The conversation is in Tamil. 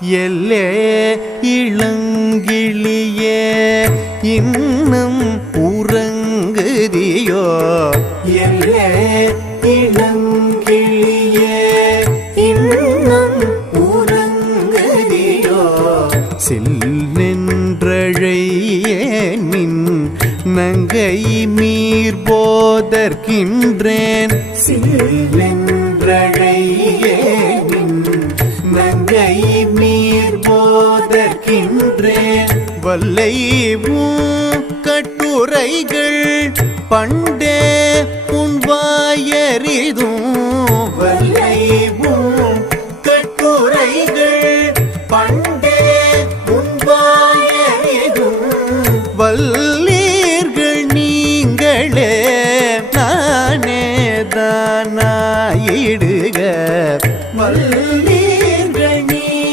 எல்லே இளங்கிளியே இன்னும் உறங்குதியோ எல்லே இளங்கிளியே இன்னும் உறங்குதியோ செல்லென்றழையேன் நங்கை மீர் போதற்கின்றேன் செல்லென்றழையேன் நங்கை மீர் போதற்கின்றேன் வல்லைவும் கட்டுரைகள் பண்டே உன் வாயறிதும்